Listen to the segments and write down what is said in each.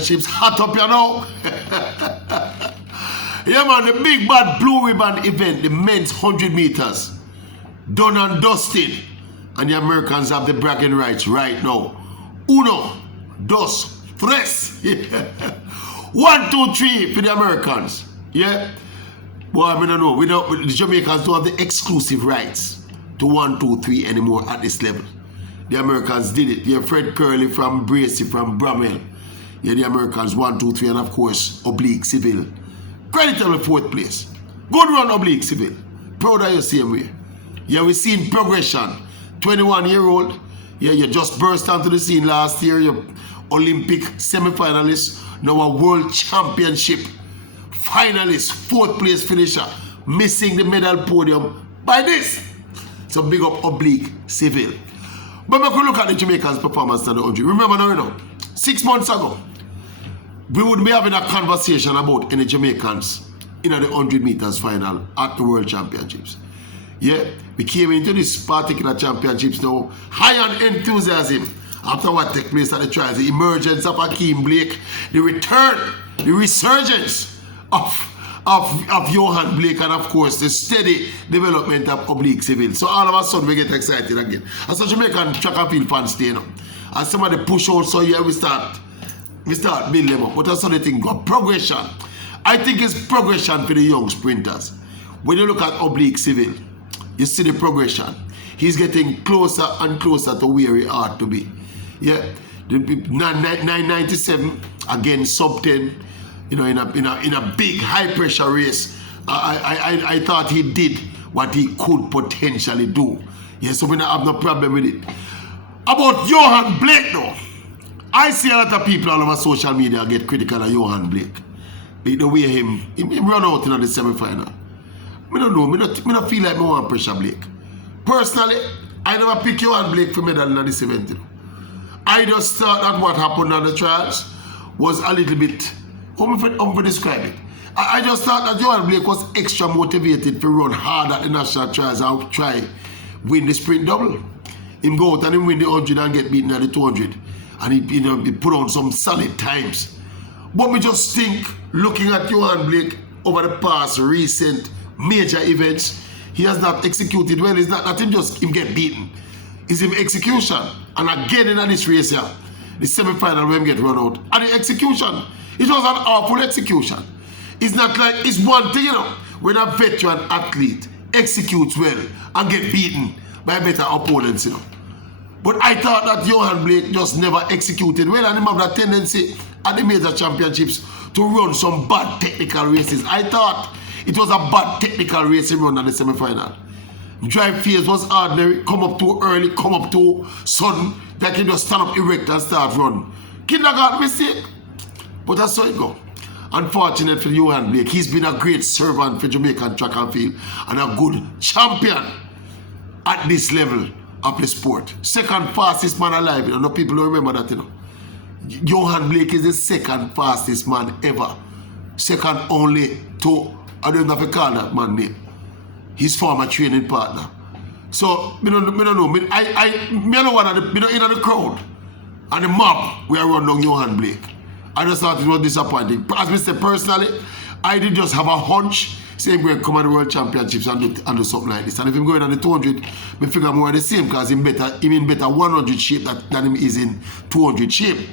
Ships hot up, you know. Yeah, man, the big bad blue ribbon event, the men's 100 meters, done and dusted. And the Americans have the bragging rights right now. Uno, dos, tres. 1, 2, 3 for the Americans. Yeah? Well, I mean, I know. The Jamaicans don't have the exclusive rights to 1, 2, 3 anymore at this level. The Americans did it. Yeah, Fred Curley from Bracy, from Bramwell. Yeah, the Americans 1, 2, 3, and of course, Oblique Seville. Creditable 4th place. Good run, Oblique Seville. Proud of you same way. Yeah, we seen progression. 21-year-old. Yeah, you just burst onto the scene last year. You're Olympic semi-finalist. Now a world championship finalist, 4th place finisher. Missing the medal podium by this. So big up Oblique Seville. But we could look at the Jamaicans' performance in the 100. Remember now, you know, 6 months ago, we would be having a conversation about any Jamaicans in the 100 meters final at the World Championships. Yeah, we came into this particular championships now high on enthusiasm after what took place at the trials, the emergence of Akeem Blake, the return, the resurgence of Johan Blake, and of course the steady development of Oblique Seville. So all of a sudden we get excited again. As a Jamaican track and field fans stay now. As some of the push out, so yeah, we start building them up. But that's how the thing got progression. I think it's progression for the young sprinters. When you look at Oblique Seville, you see the progression. He's getting closer and closer to where he ought to be. Yeah, 997 again, sub 10. You know, in a big high pressure race. I thought he did what he could potentially do. Yeah, so we don't have no problem with it. About Johan Blake though, I see a lot of people all over social media get critical of Johan Blake. The way him run out in the semi-final. I don't know, I don't feel like I want pressure Blake. Personally, I never pick Johan Blake for medal in this event. You know. I just thought that what happened on the trials was a little bit, how to describe it? I just thought that Johan Blake was extra motivated to run hard at the national trials and try win the sprint double. Him go out and him win the 100 and get beaten at the 200. And he put on some solid times. But we just think, looking at Johan Blake over the past recent major events, he has not executed well. It's not that him just him get beaten. It's him execution. And again in this race here, the semi-final when him get run out. And the execution, it was an awful execution. It's not like, it's one thing, you know, when a veteran athlete executes well and get beaten by better opponents, you know. But I thought that Johan Blake just never executed well, and him have that tendency at the major championships to run some bad technical races. I thought it was a bad technical race he run at the semi-final. Drive phase was ordinary, come up too early, come up too sudden, that can just stand up erect and start run. Kindergarten mistake. But that's how it go. Unfortunate for Johan Blake, he's been a great servant for Jamaican track and field and a good champion at this level of the sport. Second fastest man alive, you know, no people don't remember that, you know. Johan Blake is the second fastest man ever. Second only to, I don't know if I call that man name, his former training partner. So, I don't know, I don't want to, in the crowd and the mob where I run down Johan Blake. I just thought it was disappointing. As I said, personally, I did just have a hunch, saying we're going to come at the World Championships and do something like this. And if I'm going on the 200, I figure more the same because he's in better 100 shape than he is in 200 shape.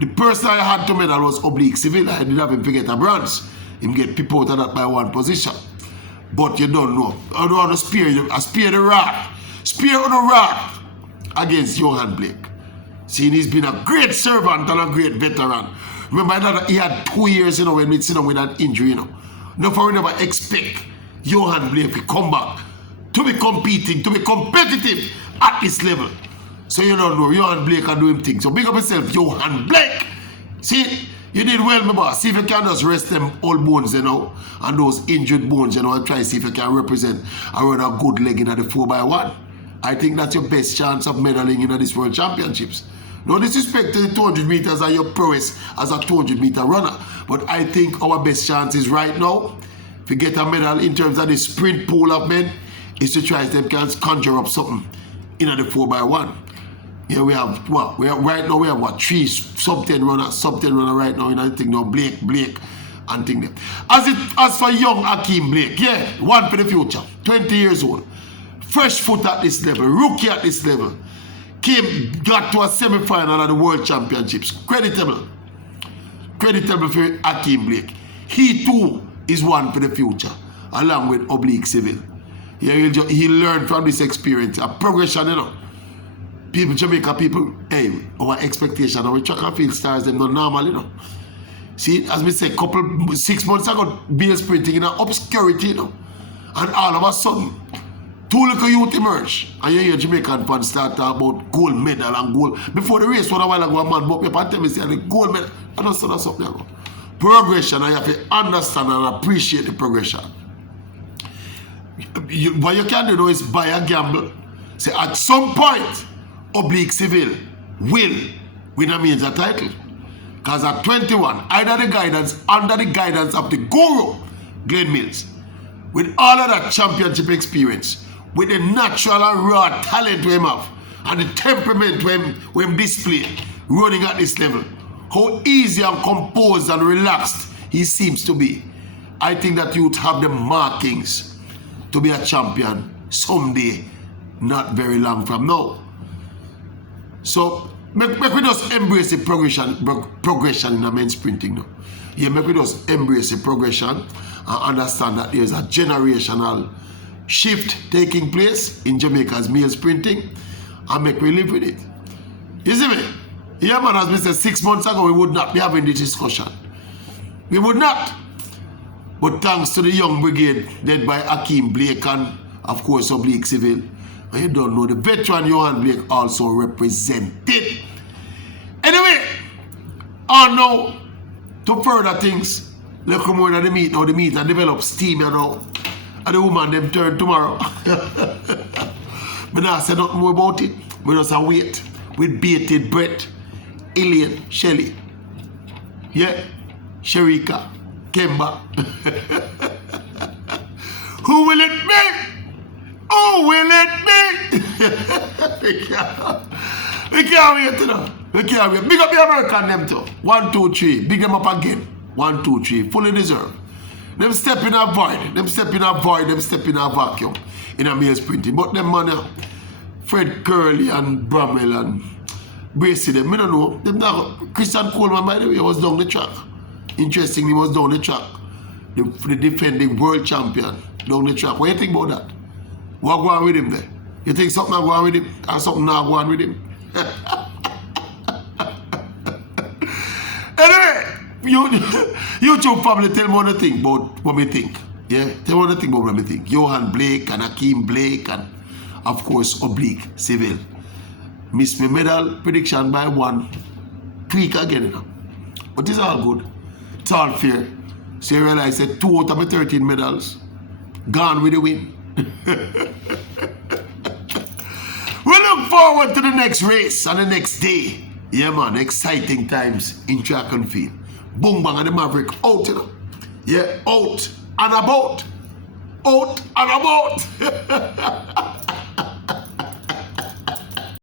The person I had to medal was Oblique Seville. I did have him to get a bronze. Him get people out of that by one position. But you don't know. I don't want to spare the wrath. Spare on the wrath against Johan Blake. See, he's been a great servant and a great veteran. Remember that he had 2 years, you know, when we sit down with that injury, you know. Therefore, we never expect Johan Blake to come back to be competing, to be competitive at this level. So you don't know, Johan Blake can do him things. So big up yourself, Johan Blake. See, you did well, my boss. See if you can just rest them old bones, you know, and those injured bones, you know, and try to see if you can represent around a good leg in the 4x1. I think that's your best chance of medaling in this World Championships. No disrespect to the 200 meters and your prowess as a 200 meter runner. But I think our best chances right now to get a medal in terms of the sprint pool of men is to try to conjure up something in the 4x1. Yeah, we have what? Right now we have what? 3 sub-10 runner right now. You know, I think now Blake and thing there. As for young Hakeem Blake, yeah, one for the future. 20 years old, fresh foot at this level, rookie at this level. Got to a semi-final of the World Championships. Creditable for Hakeem Blake. He too is one for the future, along with Seville. Yeah, he'll learn from this experience. A progression, you know. Jamaica people, hey, our expectation, our track and field stars, them not normal, you know. See, as we said, 6 months ago, being sprinting in obscurity, you know. And all of a sudden, 2 little youth emerge. And you hear Jamaican fans start talking about gold medal and gold. Before the race, one while ago, a man book me up and tell me, say, the gold medal. I don't know something ago. Progression, I have to understand and appreciate the progression. What you can do though is buy a gamble. Say, at some point, Seville will win a major title. Because at 21, under the guidance of the guru, Glenn Mills, with all of that championship experience, with the natural and raw talent we have, and the temperament we display, running at this level, how easy and composed and relaxed he seems to be, I think that you'd have the markings to be a champion someday, not very long from now. So, make we just embrace the progression in the men's sprinting now. Yeah, make we just embrace the progression and understand that there's a generational shift taking place in Jamaica's male sprinting, and make we live with it. You see me? Yeah, man, as we said 6 months ago, we would not be having this discussion. We would not. But thanks to the young brigade led by Hakeem Blake and, of course, Seville, and you don't know, the veteran Johan Blake also represented. Anyway, on now to further things. Look more than the meat now. The meat and develop steam, you know. And the woman them turn tomorrow. But now say nothing more about it. We just wait with bated breath. Elaine, Shelley. Yeah. Sharika. Kemba. Who will it be? Who will it be? We can't wait, you know. We can't wait. Big up the American them too. 1, 2, 3. Big them up again. 1, 2, 3. Fully deserved. Them step in a void. Them step in a void. Them step in a vacuum. In a male sprinting. But them man, Fred Curley and Bramwell and Bracey them, I don't know. Them not, Christian Coleman, by the way, was down the track. Interestingly, was down the track. The defending world champion down the track. What do you think about that? What go on with him there? You think something not go on with him? Or something not go on with him? Anyway, YouTube probably tell me what to think about what me think. Yeah, tell me what to think about what me think. Johan Blake and Hakeem Blake and, of course, Seville. Miss me medal prediction by 1. Tweak again, you know. But it's all good. It's all fair. So you realize that 2 out of my 13 medals gone with the win. We look forward to the next race and the next day. Yeah, man, exciting times in track and field. Boom bang and the Maverick out, you know. Yeah, out and about. Out and about.